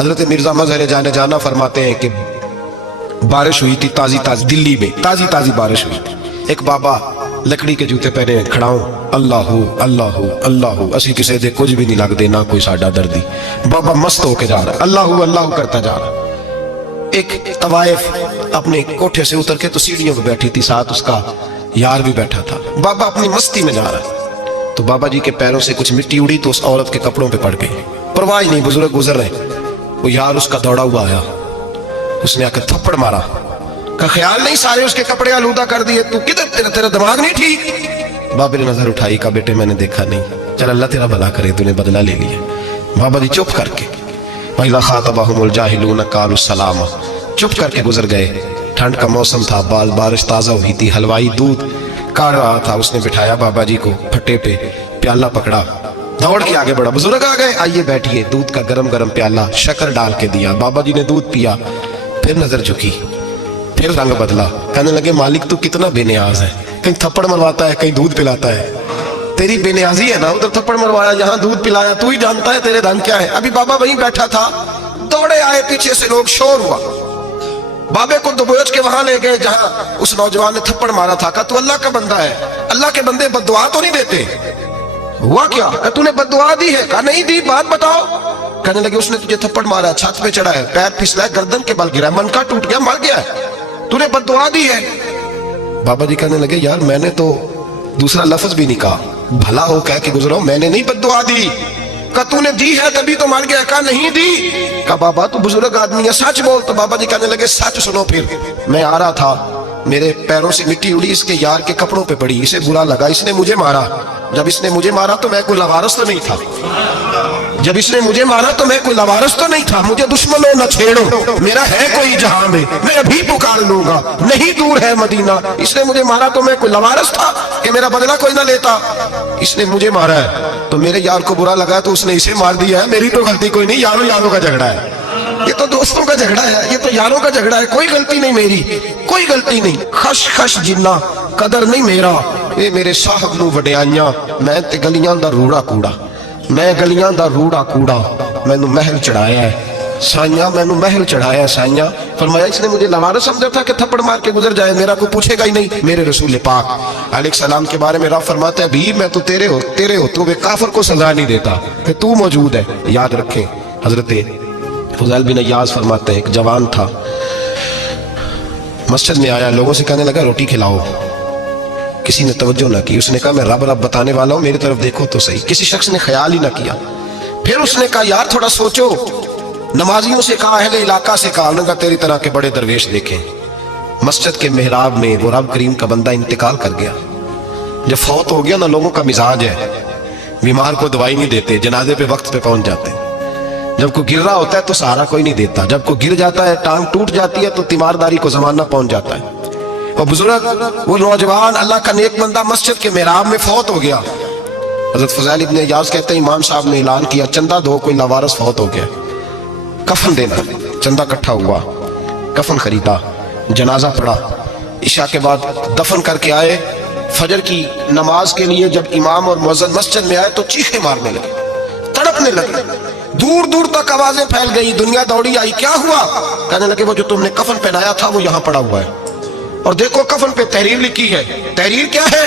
حضرت مرزا مظہر جانے جانا فرماتے ہیں کہ بارش ہوئی تھی تازی تازی، دلی میں تازی تازی بارش ہوئی تھی. ایک بابا لکڑی کے جوتے پہنے کھڑا ہوں، اللہ اللہ اللہ، اسی کسی دے کچھ بھی نہیں لگ دے، نہ کوئی ساڈا دردی. بابا مست ہو کے جا رہا ہے، اللہ اللہ کرتا جا رہا. ایک طوائف اپنے کوٹھے سے اتر کے تو سیڑھیوں پہ بیٹھی تھی، ساتھ اس کا یار بھی بیٹھا تھا. بابا اپنی مستی میں جا رہا ہے تو بابا جی کے پیروں سے کچھ مٹی اڑی تو اس عورت کے کپڑوں پہ پڑ گئی. پرواہ نہیں، بزرگ گزر رہے. وہ یار اس کا دوڑا ہوا آیا، اس نے آ کے تھپڑ مارا. کا خیال نہیں سارے اس کے کپڑے آلودہ کر دیے، تو کدھر تیرا دماغ نہیں ٹھیک؟ بابا نے نظر اٹھائی، کہا بیٹے میں نے دیکھا نہیں، چل اللہ تیرا بھلا کرے، تو نے بدلہ لے لیا. بابا جی چپ کر کے وَإِذَا خَاطَبَهُمُ الْجَاهِلُونَ قَالُوا السَّلَامَ، چپ کر کے گزر گئے. ٹھنڈ کا موسم تھا، بارش تازہ ہوئی تھی، حلوائی دودھ کاڑ رہا تھا. اس نے بٹھایا بابا جی کو پھٹے پہ، پیالہ پکڑا، دوڑ کے آگے بڑھا. بزرگ آ گئے، آئیے بیٹھیے. دودھ کا گرم گرم پیالہ شکر ڈال کے دیا. بابا جی نے دودھ پیا، پھر نظر جھکی، پھر رنگ بدلا. کہنے لگے مالک تو کتنا بے نیاز ہے، کہیں تھپڑ مرواتا ہے، کہیں دودھ پلاتا ہے. تیری بے نیازی ہے نا، ادھر تھپڑ مروایا، یہاں دودھ پلایا. تو ہی جانتا ہے تیرے رنگ کیا ہے. ابھی بابا وہیں بیٹھا تھا، دوڑے آئے، پیچھے سے لوگ، شور ہوا. بابے کو دبوچ کے وہاں لے گئے جہاں اس نوجوان نے تھپڑ مارا تھا. کہا تو اللہ کا بندہ ہے، اللہ کے بندے بد دعا تو نہیں دیتے. ہوا کیا؟ کہا تو نے بد دعا دی ہے. کہا نہیں دی، بات بتاؤ. کہنے لگے اس نے تجھے تھپڑ مارا، چھت پہ چڑھا ہے، پیر پھسلا ہے، گردن کے بل گرا ہے، من کا ٹوٹ گیا، مر گیا ہے، تو نے بد دعا دی ہے. بابا جی کہنے لگے یار میں نے تو دوسرا لفظ بھی نہیں کہا، بھلا ہو کہہ کے گزرا ہوں، میں نے نہیں بد دعا دی. کہا تو نے دی ہے تبھی تو مر گیا. کہا نہیں دی. کہا بابا تو بزرگ آدمی ہے، سچ بول. تو بابا جی کہنے لگے سچ سنو. پھر میں آ رہا تھا، میرے پیروں سے مٹی اڑی، اس کے یار کے کپڑوں پہ پڑی، اسے برا لگا، اس نے مجھے مارا. جب اس نے مجھے مارا تو میں کوئی لوارث تو نہیں تھا، جب اس نے مجھے مارا تو میں کوئی لوارث تو نہیں تھا. مجھے دشمنوں نہ چھیڑو، میرا ہے کوئی جہاں میں ابھی پکار لوں گا، نہیں دور ہے مدینہ. اس نے مجھے مارا تو میں کوئی لوارث تھا کہ میرا بدلہ کوئی نہ لیتا. اس نے مجھے مارا ہے تو میرے یار کو برا لگا تو اس نے اسے مار دیا ہے. میری تو غلطی کوئی نہیں، یاروں یاروں کا جھگڑا ہے، یہ تو دوستوں کا جھگڑا ہے، یہ تو یاروں کا جھگڑا ہے. کوئی غلطی نہیں میری، کوئی غلطی نہیں. خش خش جنہ قدر نہیں میرا، اے میرے صاحب نو وڈیائیاں، میں تے گلیاں دا روڑا کوڑا، میں گلیاں دا روڑا کوڑا، میں نو محل چڑھایا ہے سائیاں، میں نو محل چڑھایا ہے سائیاں. فرمایا اس نے مجھے لوارث سمجھا تھا کہ تھپڑ مار کے گزر جائے، میرا کوئی پوچھے گا ہی نہیں. میرے رسول پاک علیہ السلام کے بارے میں رب فرماتا ہے بھی میں تو تیرے ہو تو بے کافر کو سزا نہیں دیتا کہ تو موجود ہے. یاد رکھیں حضرت فضیل بن عیاض فرماتے ہیں ایک جوان تھا، مسجد میں آیا، لوگوں سے کہنے لگا روٹی کھلاؤ. کسی نے توجہ نہ کی. اس نے کہا میں رب رب بتانے والا ہوں، میری طرف دیکھو تو صحیح. کسی شخص نے خیال ہی نہ کیا. پھر اس نے کہا یار تھوڑا سوچو. نمازیوں سے کہا، اہل علاقہ سے کہا، انہوں نے کہا تیری طرح کے بڑے درویش دیکھیں. مسجد کے محراب میں وہ رب کریم کا بندہ انتقال کر گیا. جب فوت ہو گیا نا، لوگوں کا مزاج ہے، بیمار کو دوائی نہیں دیتے، جنازے پہ وقت پہ پہنچ جاتے. جب کوئی گر رہا ہوتا ہے تو سہارا کوئی نہیں دیتا، جب کوئی گر جاتا ہے، ٹانگ ٹوٹ جاتی ہے تو تیمارداری کو زمانہ پہنچ جاتا ہے. وہ بزرگ، وہ نوجوان اللہ کا نیک بندہ مسجد کے محراب میں فوت ہو گیا. حضرت فضیل ابن عیاض کہتے ہیں امام صاحب نے اعلان کیا چندہ دو، کوئی لاوارث فوت ہو گیا، کفن دینا. چندہ اکٹھا ہوا، کفن خریدا، جنازہ پڑھا. عشاء کے بعد دفن کر کے آئے. فجر کی نماز کے لیے جب امام اور مؤذن مسجد میں آئے تو چیخیں مارنے لگے، تڑپنے لگے. دور دور تک آوازیں پھیل گئی، دنیا دوڑی آئی. کیا ہوا؟ کہنے لگے وہ جو تم نے کفن پہنایا تھا وہ یہاں پڑا ہوا ہے، اور دیکھو کفن پہ تحریر لکھی ہے. تحریر کیا ہے؟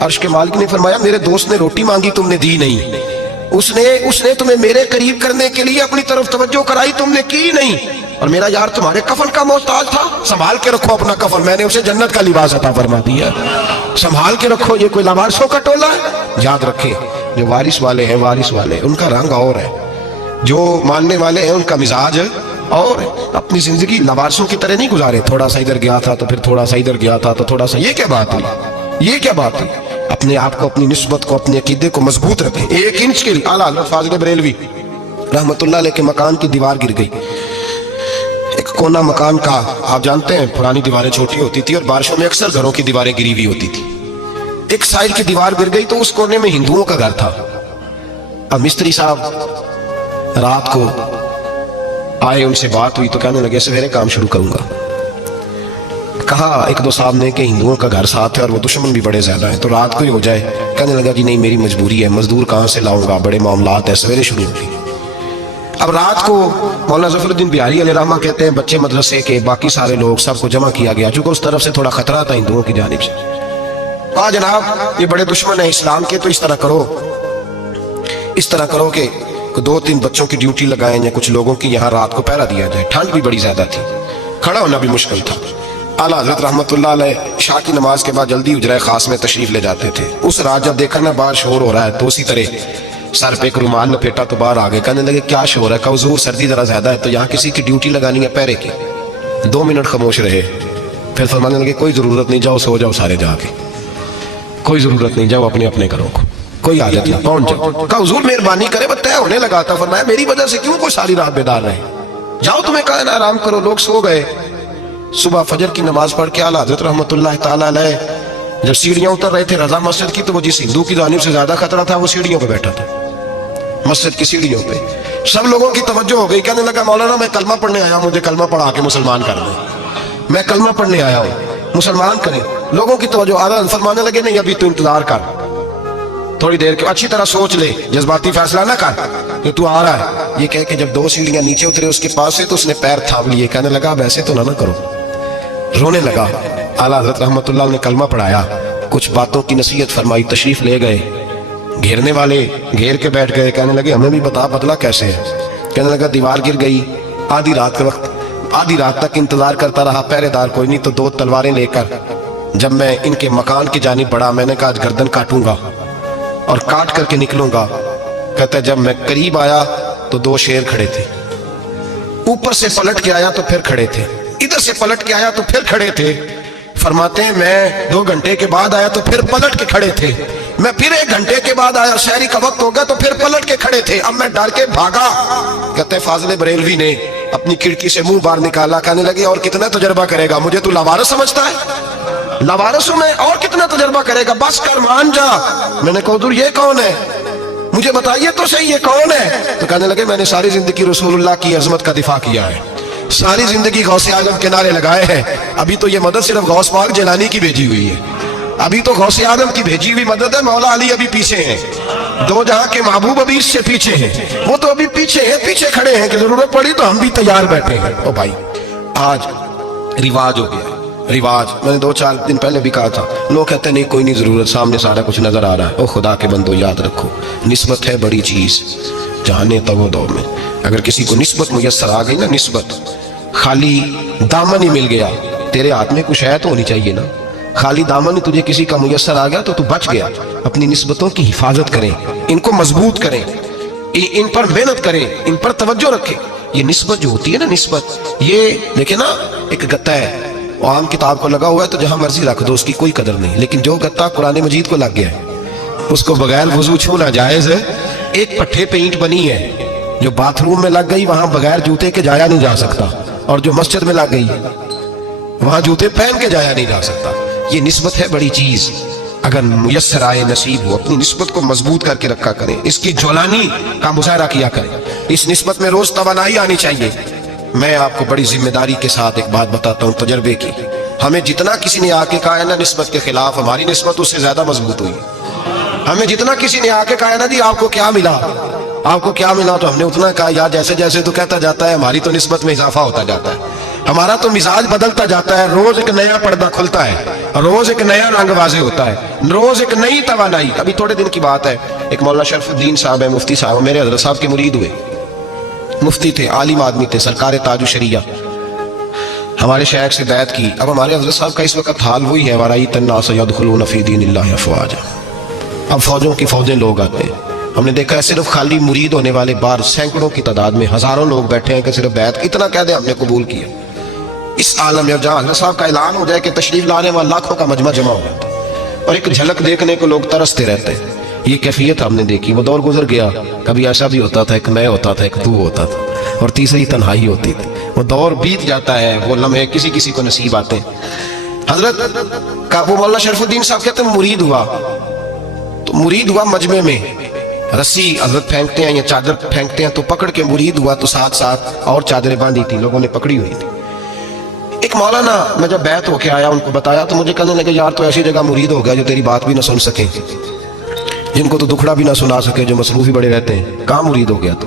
عرش کے مالک نے فرمایا میرے دوست نے روٹی مانگی، تم نے دی نہیں. اس نے تمہیں میرے قریب کرنے کے لیے اپنی طرف توجہ کرائی، تم نے کی نہیں. اور میرا یار تمہارے کفن کا محتاج تھا، سنبھال کے رکھو اپنا کفن، میں نے اسے جنت کا لباس عطا فرما دیا، سنبھال کے رکھو. یہ کوئی لاوارثوں کا ٹولہ ہے؟ یاد رکھیں جو وارث والے ہیں، وارث والے ان کا رنگ اور ہے، جو ماننے والے ہیں ان کا مزاج اور اپنی زندگی لوارثوں کی طرح نہیں گزارے. تھوڑا سا ادھر گیا تھا تو پھر تھوڑا سا ادھر گیا تھا تو تھوڑا سا. یہ کیا بات ہے؟ یہ کیا بات ہے؟ اپنے آپ کو، اپنی نسبت کو، اپنے عقیدے کو مضبوط رکھیں. 1 انچ کے لیے اعلیٰ حضرت فاضل بریلوی رحمت اللہ علیہ کے مکان کی دیوار گر گئی. ایک کونا مکان کا، آپ جانتے ہیں پرانی دیواریں چھوٹی ہوتی تھی اور بارشوں میں اکثر گھروں کی دیواریں گری ہوئی ہوتی تھی. ایک سائڈ کی دیوار گر گئی تو اس کونے میں ہندوؤں کا گھر تھا. اب مستری صاحب رات کو آئے، ان سے بات ہوئی تو کہنے لگے سویرے کام شروع کروں گا. کہا ایک دو صاحب نے کہ ہندوؤں کا گھر ساتھ ہے اور وہ دشمن بھی بڑے زیادہ ہیں تو رات کو ہی ہو جائے. کہنے لگا جی نہیں میری مجبوری ہے، مزدور کہاں سے لاؤں گا، بڑے معاملات ہیں، سویرے شروع ہوگی. اب رات کو مولانا ظفرالدین بہاری علیہ رحمہ کہتے ہیں بچے مدرسے کے باقی سارے لوگ سب کو جمع کیا گیا، چونکہ اس طرف سے تھوڑا خطرہ تھا ہندوؤں کی جانب سے. کہا جناب یہ بڑے دشمن ہیں اسلام کے، تو اس طرح کرو کہ 2-3 بچوں کی ڈیوٹی لگائیں یا کچھ لوگوں کی یہاں رات کو پہرا دیا جائے. ٹھنڈ بھی بڑی زیادہ تھی، کھڑا ہونا بھی مشکل تھا. اعلیٰ حضرت رحمۃ اللہ علیہ عشاء کی نماز کے بعد جلدی حجرہ خاص میں تشریف لے جاتے تھے. اس رات جب دیکھا نا باہر شور ہو رہا ہے تو اسی طرح سر پہ ایک رومال لپیٹا تو باہر آ گئے. کہنے لگے کیا شور ہے؟ کہا حضور سردی ذرا زیادہ ہے تو یہاں کسی کی ڈیوٹی لگانی ہے پہرے کی. 2 منٹ خاموش رہے، پھر فرمانے لگے کوئی ضرورت نہیں، جاؤ سو جاؤ سارے جا کے، کوئی ضرورت نہیں، جاؤ اپنے گھروں کو، کوئی حاجت نہیں، پہنچ جاؤ. کہا حضور مہربانی کرے بس طے ہونے لگا تھا. فرمایا میری وجہ سے کیوں کوئی ساری رات بیدار رہے، جاؤ تمہیں کہا نا آرام کرو. لوگ سو گئے. صبح فجر کی نماز پڑھ کے اعلیٰ حضرت رحمۃ اللہ تعالیٰ علیہ جب سیڑھیاں اتر رہے تھے رضا مسجد کی، تو وہ جس ہندو کی جانب سے زیادہ خطرہ تھا وہ سیڑھیوں پہ بیٹھا تھا، مسجد کی سیڑھیوں پہ. سب لوگوں کی توجہ ہو گئی. کہنے لگا مولانا میں کلمہ پڑھنے آیا ہوں، مجھے کلمہ پڑھا کے مسلمان کر دیں، میں کلمہ پڑھنے آیا ہوں، مسلمان کریں. لوگوں کی توجہ اعلیٰ فرمانے لگے نہیں ابھی تو انتظار کر، تھوڑی دیر کے اچھی طرح سوچ لے، جذباتی فیصلہ نہ کر کہ تو آ رہا ہے. یہ کہہ کے جب 2 سیڑھیاں نیچے اترے اس کے پاس سے تو اس نے پیر تھام لیے. کہنے لگا اب ایسے تو نہ کرو، رونے لگا. اعلیٰ حضرت رحمۃ اللہ نے کلمہ پڑھایا، کچھ باتوں کی نصیحت فرمائی، تشریف لے گئے. گھیرنے والے گھیر کے بیٹھ گئے. کہنے لگے ہمیں بھی بتا بدلا کیسے ہے. کہنے لگا دیوار گر گئی. آدھی رات کے وقت آدھی رات تک انتظار کرتا رہا، پہرے دار کوئی نہیں، تو 2 تلواریں لے کر جب میں ان کے مکان کی جانب بڑھا، میں نے کہا آج گردن کاٹوں گا اور کاٹ کر کے نکلوں گا. کہتا ہے جب میں قریب آیا تو 2 شیر کھڑے تھے، اوپر سے پلٹ کے آیا تو پھر کھڑے تھے، ادھر سے پلٹ کے آیا تو پھر کھڑے تھے. فرماتے ہیں میں 2 گھنٹے کے بعد آیا تو پھر پلٹ کے کھڑے تھے، میں پھر 1 گھنٹے کے بعد آیا، شہری کا وقت ہو گیا تو پھر پلٹ کے کھڑے تھے. اب میں ڈر کے بھاگا. کہتے ہیں فاضل بریلوی نے اپنی کھڑکی سے منہ باہر نکالا. کہنے لگے اور کتنا تجربہ کرے گا، مجھے تو لاوارث سمجھتا ہے، لاوارث ہوں میں، اور کتنا تجربہ کرے گا، بس کر مان جا. میں نے کہا حضور یہ کون ہے، مجھے بتائیے تو صحیح یہ کون ہے. تو کہنے لگے میں نے ساری زندگی رسول اللہ کی عظمت کا دفاع کیا ہے، ساری زندگی غوث اعظم کے نعرے لگائے ہیں. ابھی تو یہ مدد صرف غوث پاک جیلانی کی بھیجی ہوئی ہے، ابھی تو غوث اعظم کی بھیجی ہوئی مدد ہے. مولا علی ابھی پیچھے ہیں، 2 جہاں کے محبوب ابھی اس سے پیچھے ہیں، وہ تو ابھی پیچھے ہیں، پیچھے کھڑے ہیں کہ ضرورت پڑی تو ہم بھی تیار بیٹھے ہیں. او بھائی آج رواج ہو گیا، رواج. میں نے 2-4 دن پہلے بھی کہا تھا، لوگ کہتے ہیں نہیں کوئی نہیں ضرورت، سامنے سارا کچھ نظر آ رہا ہے. او خدا کے بندو یاد رکھو نسبت ہے بڑی چیز، جہانے تو دو میں اگر کسی کو نسبت میسر آ گئی نا، نسبت خالی دامن ہی مل گیا، تیرے ہاتھ میں کچھ ہے تو ہونی چاہیے نا. خالی دامن ہی تجھے کسی کا میسر آ گیا تو بچ گیا. اپنی نسبتوں کی حفاظت کریں، ان کو مضبوط کریں، ان پر محنت کریں، ان پر توجہ رکھیں. یہ نسبت جو ہوتی ہے نا، نسبت یہ دیکھیں نا، ایک گتا ہے وہ عام کتاب کو لگا ہوا ہے تو جہاں مرضی رکھ دو، اس کی کوئی قدر نہیں. لیکن جو گتا قرآن مجید کو لگ گیا ہے اس کو بغیر وضو چھونا جائز ہے. ایک پٹھے پہ اینٹ بنی ہے، جو باتھ روم میں لگ گئی وہاں بغیر جوتے کے جایا نہیں جا سکتا، اور جو مسجد میں لگ گئی وہاں جوتے پہن کے جایا نہیں جا سکتا. یہ نسبت ہے بڑی چیز. اگر میسر آئے نصیب ہو، اپنی نسبت کو مضبوط کر کے رکھا کریں، اس کی جولانی کا مظاہرہ کیا کریں. اس نسبت میں روز توانائی آنی چاہیے. میں آپ کو بڑی ذمہ داری کے ساتھ ایک بات بتاتا ہوں تجربے کی. ہمیں جتنا کسی نے آ کے کہا ہے نا نسبت کے خلاف، ہماری نسبت اس سے زیادہ مضبوط ہوئی. ہمیں جتنا کسی نے آ کے کہا ہے نا جی آپ کو کیا ملا، آپ کو کیا ملا، تو ہم نے اتنا کہا یار جیسے جیسے تو کہتا جاتا ہے ہماری تو نسبت میں اضافہ ہوتا جاتا ہے، ہمارا تو مزاج بدلتا جاتا ہے. روز ایک نیا پردہ کھلتا ہے، روز ایک نیا رنگ واضح ہوتا ہے، روز ایک نئی توانائی. ابھی تھوڑے دن کی بات ہے، ایک مولانا شرف الدین صاحب ہے، مفتی صاحب، میرے حضرت صاحب کے مرید ہوئے، مفتی تھے، عالم آدمی تھے، سرکار تاج الشریعہ. ہمارے شیخ سے بیعت کی. اب ہمارے حضرت صاحب کا اس وقت حال وہی ہے، وَرَأَيْتَ النَّاسَ يَدْخُلُونَ فِي دِينِ اللَّهِ أَفْوَاجًا. اب فوجوں کی فوجیں لوگ آتے ہیں. ہم نے دیکھا ہے صرف خالی مرید ہونے والے بار سینکڑوں کی تعداد میں ہزاروں لوگ بیٹھے ہیں کہ صرف بیعت اتنا کہہ دیں ہم نے قبول کیا. اس عالم میں جہاں حضرت صاحب کا اعلان ہو جائے کہ تشریف لانے والا لاکھوں کا مجمع جمع ہو جاتا ہے اور ایک جھلک دیکھنے کو لوگ ترستے رہتے ہیں. یہ کیفیت ہم نے دیکھی. وہ دور گزر گیا، کبھی ایسا بھی ہوتا تھا، ایک میں ہوتا تھا، ایک تو ہوتا تھا، اور تیسری تنہائی ہوتی تھی. وہ دور بیت جاتا ہے، وہ لمحے کسی کسی کو نصیب آتے ہیں. حضرت کا وہ مولانا شرف الدین صاحب کہتے ہیں مرید ہوا، تو مرید ہوا مجمع میں، رسی حضرت پھینکتے ہیں یا چادر پھینکتے ہیں تو پکڑ کے مرید ہوا، تو ساتھ ساتھ اور چادریں باندھی تھی، لوگوں نے پکڑی ہوئی تھی. ایک مولانا میں جب بیعت ہو کے آیا ان کو بتایا تو مجھے کہنے لگے یار تو ایسی جگہ مرید ہو گیا جو تیری بات بھی نہ سن سکیں، جن کو تو دکھڑا بھی نہ سنا سکے، جو مصروف ہی بڑے رہتے ہیں، کہاں مرید ہو گیا؟ تو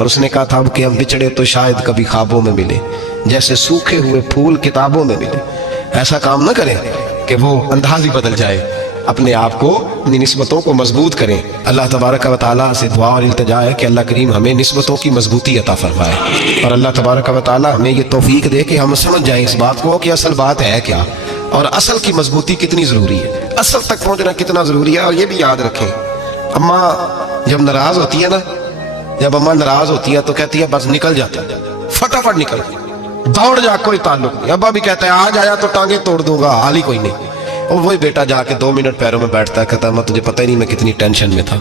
اور اس نے کہا تھا کہ ہم بچھڑے تو شاید کبھی خوابوں میں ملے، جیسے سوکھے ہوئے پھول کتابوں میں ملے۔ ایسا کام نہ کریں کہ وہ انداز ہی بدل جائے، اپنے آپ کو اپنی نسبتوں کو مضبوط کریں۔ اللہ تبارک و تعالیٰ سے دعا اور التجا ہے کہ اللہ کریم ہمیں نسبتوں کی مضبوطی عطا فرمائے، اور اللہ تبارک و تعالیٰ ہمیں یہ توفیق دے کہ ہم سمجھ جائیں اس بات کو کہ اصل بات ہے کیا، اور اصل کی مضبوطی کتنی ضروری ہے، اصل تک پہنچنا کتنا ضروری ہے۔ اور یہ بھی یاد رکھیں، اماں جب ناراض ہوتی ہے نا، جب اماں ناراض ہوتی ہے تو کہتی ہے بس نکل جاتا ہے، فٹافٹ نکل دوڑ جا، کوئی تعلق نہیں۔ ابا بھی کہتا ہے آج آیا تو ٹانگیں توڑ دوں گا، حال ہی کوئی نہیں۔ اور وہی بیٹا جا کے 2 منٹ پیروں میں بیٹھتا ہے، کہتا ہے تجھے پتہ ہی نہیں میں کتنی ٹینشن میں تھا۔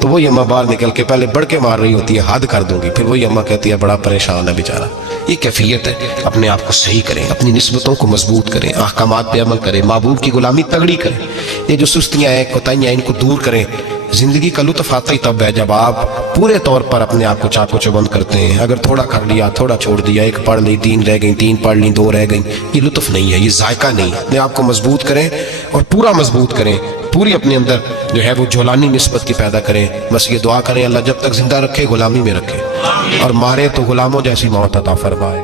تو وہی اماں باہر نکل کے پہلے بڑھ کے مار رہی ہوتی ہے، حد کر دوں گی، پھر وہی اماں کہتی ہے بڑا پریشان ہے بیچارہ۔ یہ کیفیت ہے، اپنے آپ کو صحیح کریں، اپنی نسبتوں کو مضبوط کریں، احکامات پہ عمل کریں، معبود کی غلامی تگڑی کریں۔ یہ جو سستیاں ہیں، کوتاہیاں، ان کو دور کریں۔ زندگی کا لطف آتا ہی تب ہے جب آپ پورے طور پر اپنے آپ کو چاق و چوبند کرتے ہیں۔ اگر تھوڑا کر لیا، تھوڑا چھوڑ دیا، 1 پڑھ لی، 3 رہ گئیں، 3 پڑھ لی، 2 رہ گئیں، یہ لطف نہیں ہے، یہ ذائقہ نہیں ہے۔ اپنے آپ کو مضبوط کریں اور پورا مضبوط کریں، پوری اپنے اندر جو ہے وہ جولانی نسبت کی پیدا کریں۔ بس یہ دعا کریں اللہ جب تک زندہ رکھے غلامی میں رکھے، اور مارے تو غلاموں جیسی موت عطا فرمائے۔